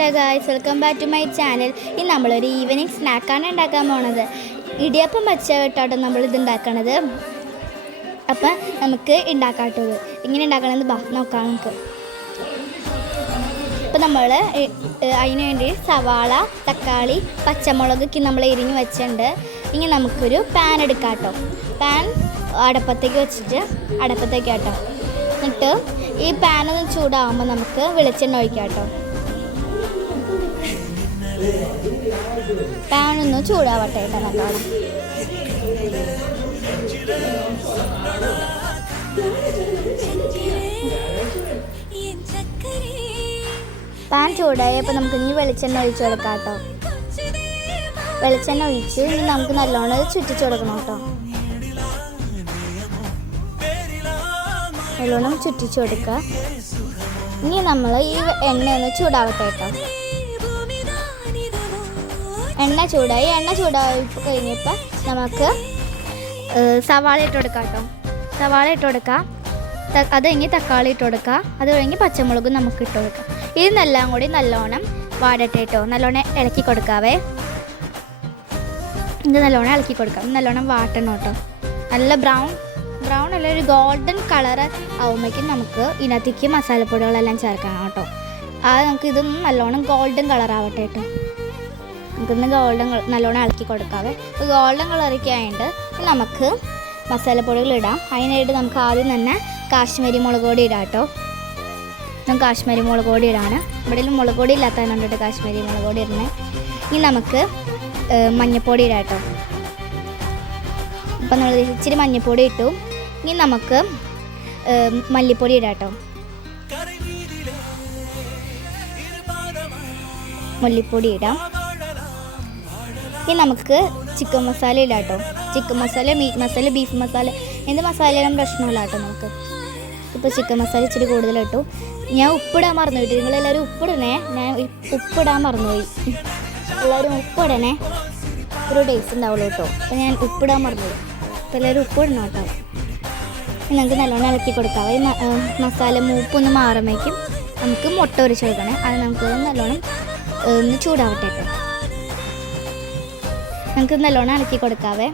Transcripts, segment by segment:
Hello guys, welcome back to my channel. ഇനി നമ്മളൊരു evening സ്നാക്കാണ് ഉണ്ടാക്കാൻ പോണത്. ഇടിയപ്പം പച്ച കേട്ടോ നമ്മൾ ഇത് ഉണ്ടാക്കണത്. അപ്പം നമുക്ക് ഉണ്ടാക്കാട്ടത് എങ്ങനെ ഉണ്ടാക്കണമെന്ന് നോക്കാം നമുക്ക്. അപ്പം നമ്മൾ അതിന് വേണ്ടി സവാള, തക്കാളി, പച്ചമുളകൊക്കെ നമ്മൾ എരിഞ്ഞ് വെച്ചിട്ടുണ്ട്. ഇനി നമുക്കൊരു പാൻ എടുക്കാം കേട്ടോ. പാൻ അടുപ്പത്തേക്ക് വെച്ചിട്ട് കേട്ടോ. എന്നിട്ട് ഈ പാനൊന്ന് ചൂടാകുമ്പോൾ നമുക്ക് വെളിച്ചെണ്ണ ഒഴിക്കാം കേട്ടോ. പാനൊന്ന് ചൂടാവട്ടെ കേട്ടോ നല്ലോണം. പാൻ ചൂടായി. അപ്പോൾ നമുക്ക് ഇനി വെളിച്ചെണ്ണ ഒഴിച്ച് കൊടുക്കാം കേട്ടോ. വെളിച്ചെണ്ണ ഒഴിച്ച് ഇനി നമുക്ക് നല്ലോണം ചുറ്റിച്ച് കൊടുക്കണം കേട്ടോ. നല്ലോണം ചുറ്റിച്ച് കൊടുക്കുക. ഇനി നമ്മൾ ഈ എണ്ണയൊന്ന് ചൂടാവട്ടെ കേട്ടോ. എണ്ണ ചൂടായി കഴിഞ്ഞപ്പോൾ നമുക്ക് സവാള ഇട്ട് കൊടുക്കാം കേട്ടോ. സവാള ഇട്ട് കൊടുക്കാം. അത് കഴിഞ്ഞ് തക്കാളി ഇട്ട് കൊടുക്കുക. അത് കഴിഞ്ഞ് പച്ചമുളകും നമുക്ക് ഇട്ട് കൊടുക്കാം. ഇതെല്ലാം കൂടി നല്ലോണം വാടട്ടെ കേട്ടോ. നല്ലോണം ഇളക്കി കൊടുക്കാവേ. ഇത് നല്ലോണം ഇളക്കി കൊടുക്കാം. നല്ലോണം വാട്ടണം കേട്ടോ. നല്ല ബ്രൗൺ അല്ല, ഒരു ഗോൾഡൻ കളർ ആവുമ്പോഴേക്കും നമുക്ക് ഇതിനകത്തേക്ക് മസാലപ്പൊടികളെല്ലാം ചേർക്കണം കേട്ടോ. അത് നമുക്ക് ഇതൊന്ന് നല്ലോണം ഗോൾഡൻ കളർ ആവട്ടെ കേട്ടോ. നമുക്കിന്ന് നല്ലോണം ഇളക്കി കൊടുക്കാവേ. ഗോൾഡൻ കളറൊക്കെ ആയിട്ട് നമുക്ക് മസാലപ്പൊടികൾ ഇടാം. അതിനായിട്ട് നമുക്ക് ആദ്യം തന്നെ കാശ്മീരി മുളക് പൊടി ഇടാം കേട്ടോ. നമുക്ക് കാശ്മീരി മുളക് പൊടി ഇടാണ്. ഇവിടെ മുളക് പൊടി ഇല്ലാത്തതുകൊണ്ടിട്ട് കാശ്മീരി മുളക് പൊടി ഇടണേ. ഇനി നമുക്ക് മഞ്ഞൾപ്പൊടി ഇടാം കേട്ടോ. അപ്പം നമ്മൾ ഇച്ചിരി മഞ്ഞൾപ്പൊടി ഇട്ടു. ഇനി നമുക്ക് മല്ലിപ്പൊടി ഇടാം കേട്ടോ. മല്ലിപ്പൊടി ഇടാം. ഇനി നമുക്ക് ചിക്കൻ മസാല ഇടാം കേട്ടോ. Chicken masala, meat masala, beef masala, എന്ത് മസാലയും പ്രശ്നമില്ല കേട്ടോ നമുക്ക്. ഇപ്പോൾ ചിക്കൻ മസാല ഇച്ചിരി കൂടുതലിട്ടു. ഞാൻ ഉപ്പിടാൻ മറന്നു പോയിട്ട്. നിങ്ങളെല്ലാവരും ഉപ്പിടണേ. ഞാൻ ഉപ്പിടാൻ മറന്നുപോയി. എല്ലാവരും ഉപ്പിടണേ, ഒരു ടേസ്റ്റ് ഉണ്ടാവുള്ളൂ കേട്ടോ. അപ്പോൾ ഞാൻ ഉപ്പിടാൻ മറന്നുപോയി. അപ്പോൾ എല്ലാവരും ഉപ്പിടണം കേട്ടോ. നമുക്ക് നല്ലോണം ഇളക്കി കൊടുക്കാം. ഈ മസാല മൂപ്പൊന്ന് മാറുമ്പോഴേക്കും നമുക്ക് മുട്ട ഉരിച്ച് കൊടുക്കണേ. അത് നമുക്ക് നല്ലോണം ഒന്ന് ചൂടാവട്ടെ കേട്ടോ. നമുക്ക് നല്ലോണം ഇളക്കി കൊടുക്കാവേ.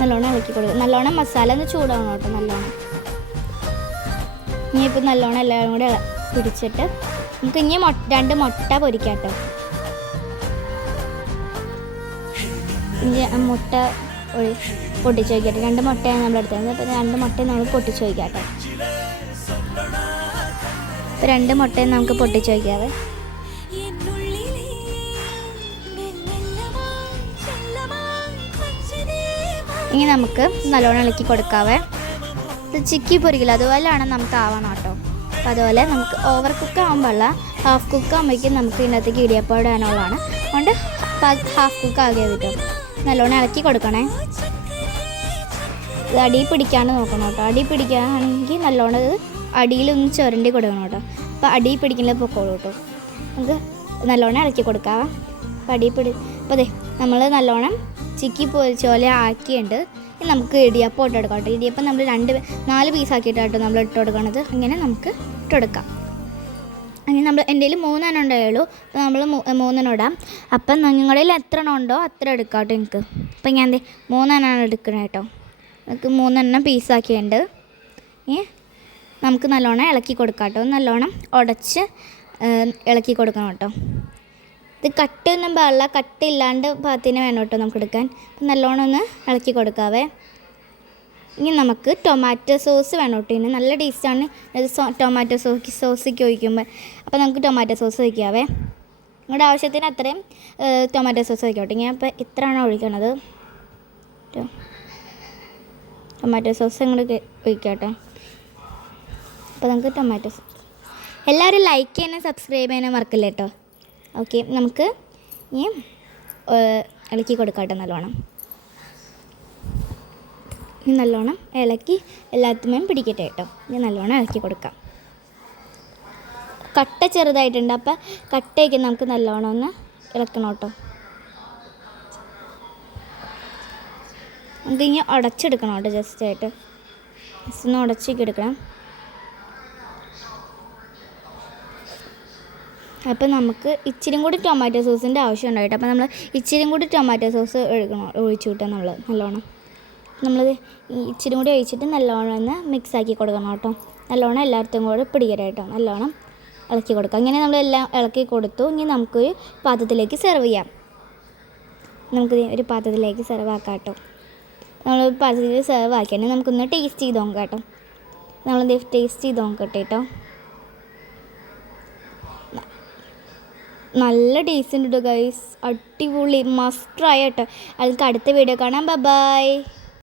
നല്ലോണം ഇളക്കി കൊടുക്കുക. നല്ലോണം മസാല ഒന്ന് ചൂടാവണം കേട്ടോ. നല്ലോണം ഇനിയിപ്പോൾ നല്ലോണം എല്ലാം കൂടെ പിടിച്ചിട്ട് നമുക്ക് ഇനി 2 മുട്ട പൊരിക്കാം കേട്ടോ. ഇനി മുട്ട പൊട്ടിച്ച് വയ്ക്കട്ടെ. 2 മുട്ടയാണ് നമ്മൾ എടുത്തത്. അപ്പോൾ 2 മുട്ടയും നമ്മൾ പൊട്ടിച്ച് വയ്ക്കാം കേട്ടോ. അപ്പോൾ 2 മുട്ടയും നമുക്ക് പൊട്ടിച്ച് വയ്ക്കാവേ. ഇനി നമുക്ക് നല്ലോണം ഇളക്കി കൊടുക്കാവേ. ഇത് ചിക്കി പൊരിക്കില്ല, അതുപോലെയാണ് നമുക്ക് ആവണം കേട്ടോ. അപ്പോൾ അതുപോലെ നമുക്ക് ഓവർ കുക്ക് ആകുമ്പോഴല്ല, ഹാഫ് കുക്ക് ആകുമ്പോഴേക്കും നമുക്ക് ഇതിനകത്തേക്ക് ഇടിയപ്പം ഇടാനുള്ളതാണ്. അതുകൊണ്ട് ഹാഫ് കുക്ക് ആകിയത് കേട്ടോ. നല്ലോണം ഇളക്കി കൊടുക്കണേ. ഇത് അടി പിടിക്കാണ്ട് നോക്കണം കേട്ടോ. അടി പിടിക്കുകയാണെങ്കിൽ നല്ലോണം ഇത് അടിയിലൊന്ന് ചുരണ്ടി കൊടുക്കണം കേട്ടോ. അപ്പോൾ അടി പിടിക്കുന്നത് പൊക്കോളൂ കേട്ടോ. നമുക്ക് നല്ലോണം ഇളക്കി കൊടുക്കാം. അപ്പോൾ അതെ നമ്മൾ നല്ലോണം ചിക്കി പൊരിച്ചോലെ ആക്കിയുണ്ട്. നമുക്ക് ഇടിയപ്പം ഇട്ട് കൊടുക്കാം കേട്ടോ. ഇടിയപ്പം നമ്മൾ 4 പീസാക്കിയിട്ടാട്ടോ നമ്മൾ ഇട്ട് കൊടുക്കണത്. അങ്ങനെ നമുക്ക് ഇട്ട് കൊടുക്കാം. അങ്ങനെ നമ്മൾ എൻ്റെ കയ്യിൽ 3 എണ്ണം ഉണ്ടായുള്ളൂ. അപ്പോൾ നമ്മൾ 3 എണ്ണം ഇടാം. അപ്പം നിങ്ങളുടെ കയ്യിൽ എത്ര എണ്ണം ഉണ്ടോ അത്ര എടുക്കാം കേട്ടോ എനിക്ക്. അപ്പം ഞാൻ 3 എണ്ണമാണ് എടുക്കണം കേട്ടോ. നമുക്ക് 3 എണ്ണം പീസാക്കിയുണ്ട്. നമുക്ക് നല്ലോണം ഇളക്കി കൊടുക്കാം കേട്ടോ. നല്ലോണം ഉടച്ച് ഇളക്കി കൊടുക്കണം കേട്ടോ. ഇത് കട്ടൊന്നും പാടില്ല, കട്ടില്ലാണ്ട് പാത്തിന് വേണം കേട്ടോ നമുക്ക് എടുക്കാൻ. അപ്പം നല്ലോണം ഒന്ന് ഇളക്കി കൊടുക്കാവേ. ഇനി നമുക്ക് ടൊമാറ്റോ സോസ് വേണം കേട്ടോ. ഇനി നല്ല ടേസ്റ്റാണ് ഇത് ടൊമാറ്റോ സോസിക്ക് ഒഴിക്കുമ്പോൾ. അപ്പോൾ നമുക്ക് ടൊമാറ്റോ സോസ് ഒഴിക്കാവേ. നിങ്ങളുടെ ആവശ്യത്തിന് അത്രയും ടൊമാറ്റോ സോസ് ഒഴിക്കാം കേട്ടോ. ഞാൻ ഇപ്പോൾ ഇത്രയാണ് ഒഴിക്കണത്. ടൊമാറ്റോ സോസ് ഇങ്ങോട്ട് ഒഴിക്കാം കേട്ടോ. അപ്പോൾ നമുക്ക് ടൊമാറ്റോ സോസ് എല്ലാവരും ലൈക്ക് ചെയ്യാനും സബ്സ്ക്രൈബ് ചെയ്യാനും മറക്കില്ല കേട്ടോ. ഓക്കെ, നമുക്ക് ഇനി ഇളക്കി കൊടുക്കാം കേട്ടോ നല്ലോണം. ഇനി നല്ലോണം ഇളക്കി എല്ലാത്തുമേയും പിടിക്കട്ടെ കേട്ടോ. ഇനി നല്ലോണം ഇളക്കി കൊടുക്കാം. കട്ട ചെറുതായിട്ടുണ്ട്. അപ്പോൾ കട്ടയൊക്കെ നമുക്ക് നല്ലോണം ഒന്ന് ഇളക്കണം കേട്ടോ. നമുക്കിങ്ങനെ ഉടച്ചെടുക്കണം കേട്ടോ. ജസ്റ്റ് ഒന്ന് ഉടച്ചേക്ക് എടുക്കണം. അപ്പോൾ നമുക്ക് ഇച്ചിരി കൂടി ടൊമാറ്റോ സോസിൻ്റെ ആവശ്യം ഉണ്ടായിട്ട് അപ്പോൾ നമ്മൾ ഇച്ചിരി കൂടി ടൊമാറ്റോ സോസ് ഒഴിച്ചു കിട്ടാൻ നമ്മൾ നല്ലോണം നമ്മൾ ഇച്ചിരി കൂടി ഒഴിച്ചിട്ട് നല്ലോണം ഒന്ന് മിക്സാക്കി കൊടുക്കണം കേട്ടോ. നല്ലോണം എല്ലായിടത്തും കൂടെ പിടിക്കരായിട്ടോ നല്ലോണം ഇളക്കി കൊടുക്കുക. അങ്ങനെ നമ്മളെല്ലാം ഇളക്കി കൊടുത്തു. ഇനി നമുക്കൊരു പാത്രത്തിലേക്ക് സെർവ് ചെയ്യാം. നമുക്ക് ഒരു പാത്രത്തിലേക്ക് സെർവ് ആക്കാം കേട്ടോ. നമ്മൾ പാത്രത്തിൽ സെർവ് ആക്കിയാൽ നമുക്കൊന്ന് ടേസ്റ്റ് ചെയ്ത് നോക്കാം കേട്ടോ. നമ്മളെന്ത് ടേസ്റ്റ് ചെയ്ത് നോക്കട്ടെ കേട്ടോ. നല്ല ടേസ്റ്റ് ഉണ്ട് കേട്ടോ ഗൈസ്, അടിപൊളി, മസ്റ്റ് ട്രൈ കേട്ടോ. അതിലേക്ക് അടുത്ത വീഡിയോ കാണാം. ബൈ.